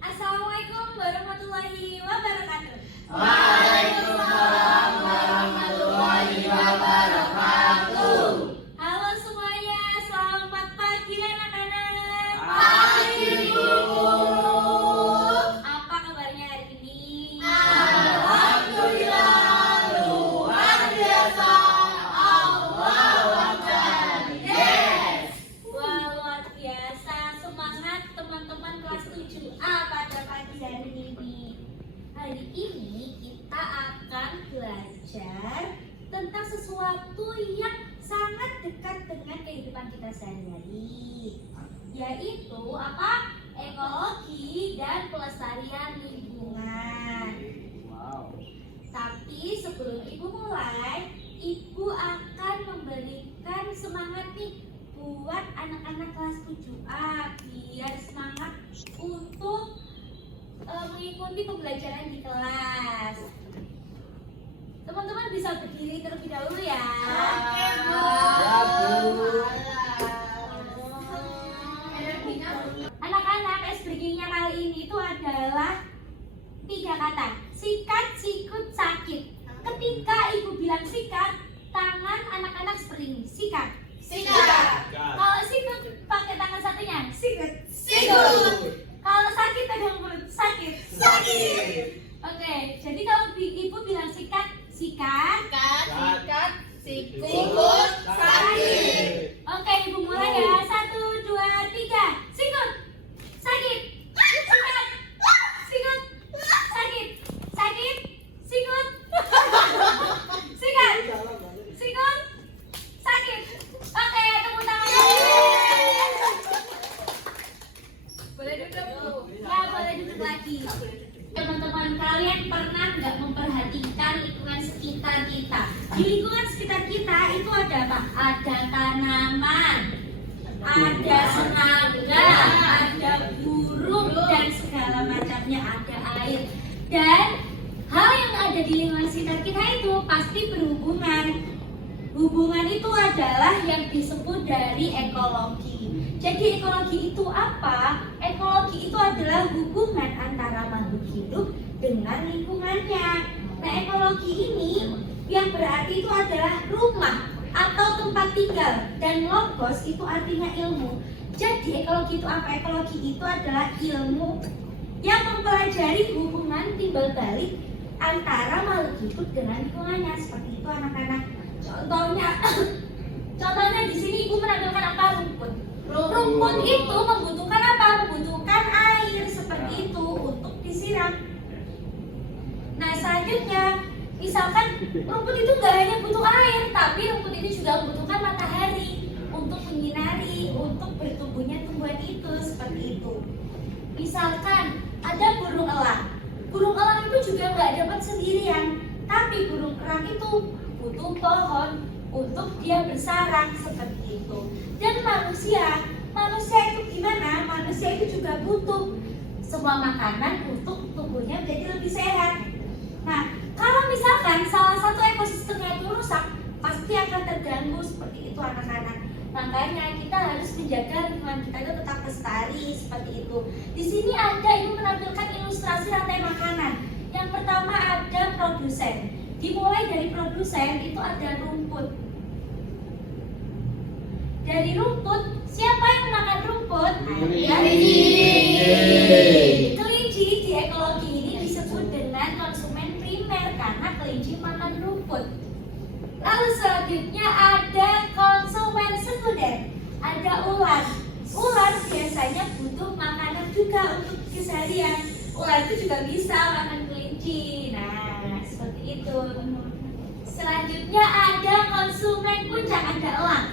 Assalamualaikum warahmatullahi wabarakatuh. Waalaikumsalam warahmatullahi wabarakatuh. Halo semuanya, selamat pagi anak-anak. Pagi, Bu. Apa kabarnya hari ini? Alhamdulillah, luar biasa. Allahu Akbar. Yes. Wah, luar biasa. Semangat teman-teman kelas 7A pada pagi hari ini. Hari ini kita akan belajar tentang sesuatu yang sangat dekat dengan kehidupan kita sehari-hari, yaitu apa? Ekologi dan pelestarian lingkungan. Wow. Tapi sebelum ibu mulai, ibu akan memberikan semangat nih buat anak-anak kelas 7A biar semangat untuk mengikuti pembelajaran di kelas. Teman-teman bisa berdiri terlebih dahulu ya. Oke, Bu. Ya, Bu. Anak-anak, ice breaking-nya kali ini itu adalah 3 kata. Sikat, sikut, sakit. Ketika ibu bilang sikat, tangan anak-anak seperti ini. Sikat. Sikat. Kalau sikut pakai tangan satunya. Sikut. Sikut. Kalau sakit pegang mulut. Sakit. Sakit. Oke, jadi kalau ibu bilang sikat, sikat. Sikat, sikut, sakit. Oke, ibu mulai ya. 1, 2, 3. Sikut. Sakit. Sikat. Sikut. Sakit. Sakit. Sikut. Sikat. Sikut. Sakit. Oke, tepuk tangan. Boleh duduk, Bu. Ya, boleh duduk lagi. Teman-teman, kalian pernah nggak memperhatikan lingkungan sekitar kita? Di lingkungan sekitar kita itu ada apa? Ada tanaman, ada serangga, ada burung dan segala macamnya, ada air. Dan hal yang ada di lingkungan sekitar kita itu pasti berhubungan. Hubungan itu adalah yang disebut dari ekologi. Jadi ekologi itu apa? Ekologi itu adalah hubungan antara makhluk hidup dengan lingkungannya. Nah, ekologi ini yang berarti itu adalah rumah atau tempat tinggal, dan logos itu artinya ilmu. Jadi ekologi itu apa? Ekologi itu adalah ilmu yang mempelajari hubungan timbal balik antara makhluk hidup dengan lingkungannya. Seperti itu anak-anak. Contohnya di sini ibu menampilkan apa? Rumput. Rumput itu membutuhkan apa? Membutuhkan air seperti itu untuk disiram. Nah, selanjutnya, misalkan rumput itu nggak hanya butuh air, tapi rumput itu juga membutuhkan matahari untuk menyinari, untuk bertumbuhnya tumbuhan itu seperti itu. Misalkan ada burung elang. Burung elang itu juga nggak dapat sendirian, tapi burung elang itu butuh pohon untuk dia bersarang seperti itu. Dan manusia itu gimana? Manusia itu juga butuh semua makanan untuk tubuhnya menjadi lebih sehat. Nah, kalau misalkan salah satu ekosistemnya itu rusak, pasti akan terganggu seperti itu anak-anak. Makanya kita harus menjaga lingkungan kita itu tetap lestari seperti itu. Di sini ada ibu menampilkan ilustrasi rantai makanan. Yang pertama ada produsen. Dimulai dari produsen itu ada rumput. Dari rumput, siapa yang makan rumput? Kelinci. Kelinci di ekologi ini disebut dengan konsumen primer karena kelinci makan rumput. Lalu selanjutnya ada konsumen sekunder. Ada ular. Ular biasanya butuh makanan juga untuk keseharian. Ular itu juga bisa makan kelinci. Nah, seperti itu. Selanjutnya ada konsumen puncak, ada elang.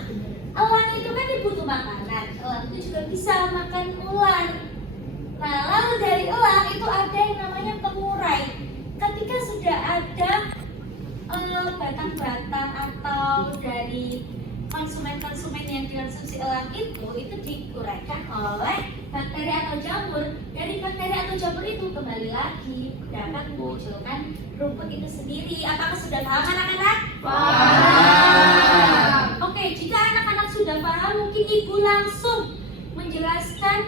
Elang itu kan butuh makanan. Elang itu juga bisa makan ular. Nah, lalu dari elang itu ada yang namanya pengurai. Ketika sudah ada batang-batang atau dari konsumen-konsumen yang dikonsumsi elang itu dikuraikan oleh bakteri atau jamur. Dari bakteri atau jamur itu kembali lagi dapat memunculkan rumput itu sendiri. Apakah sudah paham anak-anak? Paham. Oke, jika anak-anak sudah paham, mungkin ibu langsung menjelaskan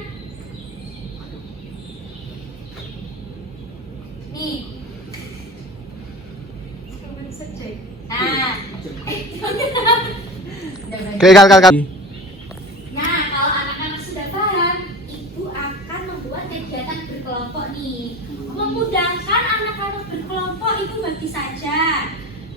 Oke, kal. Nah, kalau anak-anak sudah paham, ibu akan membuat kegiatan berkelompok nih. Memudahkan anak-anak berkelompok itu bagi saja.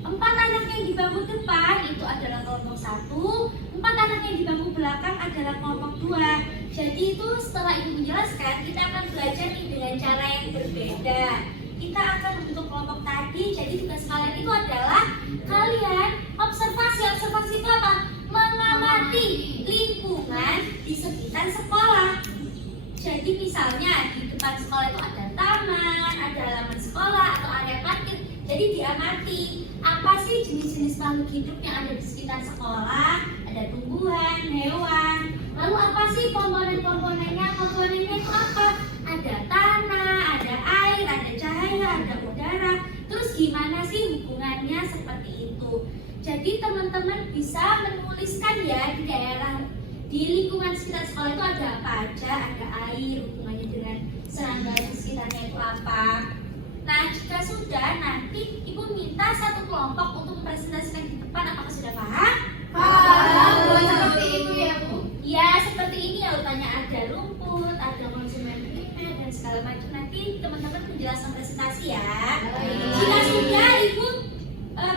4 anak yang di bangku depan itu adalah kelompok 1, 4 anak yang di bangku belakang adalah kelompok 2. Jadi itu setelah ibu menjelaskan, kita akan belajar nih dengan cara yang berbeda. Kita akan membentuk kelompok tadi, jadi tugas kalian itu adalah kalian observasi itu apa? Mengamati lingkungan di sekitar sekolah. Jadi misalnya di depan sekolah itu ada taman, ada halaman sekolah atau area parkir. Jadi diamati apa sih jenis-jenis makhluk hidup yang ada di sekitar sekolah, ada tumbuhan, hewan. Lalu apa sih komponen-komponennya? Komponennya itu apa? Ada tanah, ada air, ada cahaya, ada udara. Terus gimana sih hubungannya seperti itu? Jadi teman-teman bisa menuliskan ya di daerah, di lingkungan sekitar sekolah itu ada apa aja, ada air, hubungannya dengan serangga di sekitarnya itu apa. Nah, jika sudah, nanti ibu minta satu kelompok untuk mempresentasikan di depan. Apakah sudah paham? Paham. Seperti itu ya, Bu. Ya, seperti ini ya urutannya, ada rumput, ada konsumen primer dan segala macam. Nanti teman-teman menjelaskan presentasi ya. Jika sudah, ibu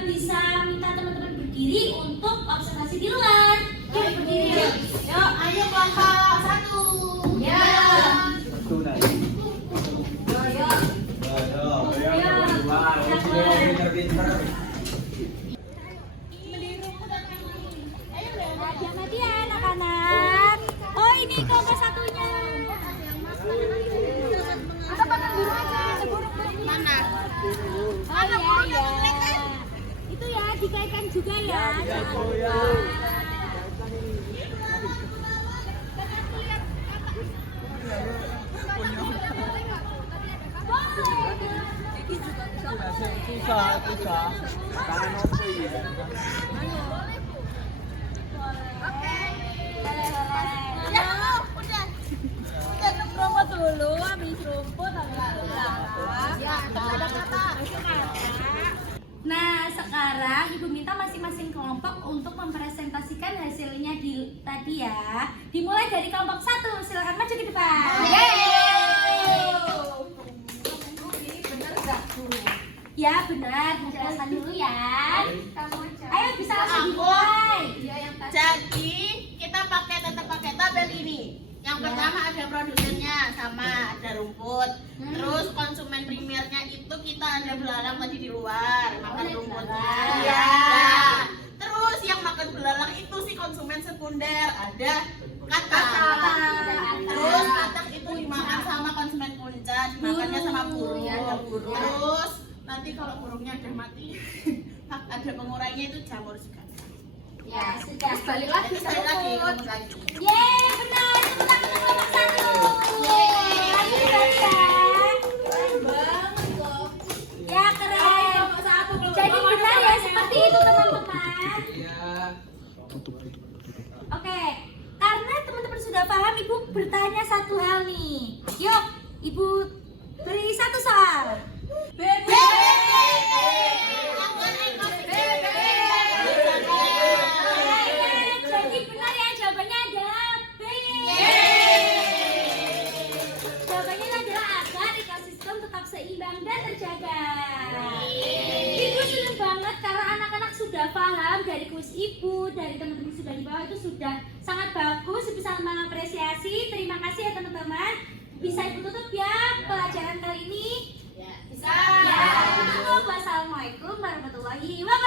bisa minta teman-teman berdiri untuk observasi di luar. Yuk berdiri. Yuk, ayo kelompok 1. Ya. Hati-hati ya anak-anak. Oh, ini kelompok satunya. Ada pakai biru aja, ada burung-burung. Mana? Oh iya, iya. Itu ya, dikaitkan juga ya. Jangan lupa. Susah. Tangan apa ya? Udah promo dulu, habis rumput, habis ya, ada kata. Nah, sekarang ibu minta masing-masing kelompok untuk mempresentasikan hasilnya tadi ya. Dimulai dari kelompok 1, silakan maju ke depan. Ya benar, menjelaskan dulu ya. Ayo bisa langsung dimulai. Jadi kita tetap pakai tabel ini. Yang pertama ada produsennya sama ada rumput. Terus konsumen primernya itu kita ada belalang tadi di luar makan rumputnya. Ya. Terus yang makan belalang itu si konsumen sekunder ada katak. Terus katak itu dimakan sama konsumen punca, dimakannya sama burung. Terus nanti kalau burungnya udah mati, ada pengurainya itu jamur juga. Ya, sudah. Balik lagi rumput. Yeay, benar. Tepuk tangan untuk kelompok 1. Yeay. Lagi ya. Ya, keren. Jadi benar ya seperti itu teman-teman. Oke, karena teman-teman sudah paham, ibu bertanya satu hal nih. Yuk, ibu beri satu soal. Jadi benar ya, jawabannya adalah B. Jawabannya adalah agar ekosistem tetap seimbang dan terjaga. Ibu senang banget karena anak-anak sudah paham dari kuis ibu, dari teman-teman sudah di bawah itu sudah sangat bagus, bisa mengapresiasi. Terima kasih ya teman-teman. Bisa ibu tutup ya pelajaran kali ini? Bisa. Ya, wassalamualaikum warahmatullahi wabarakatuh.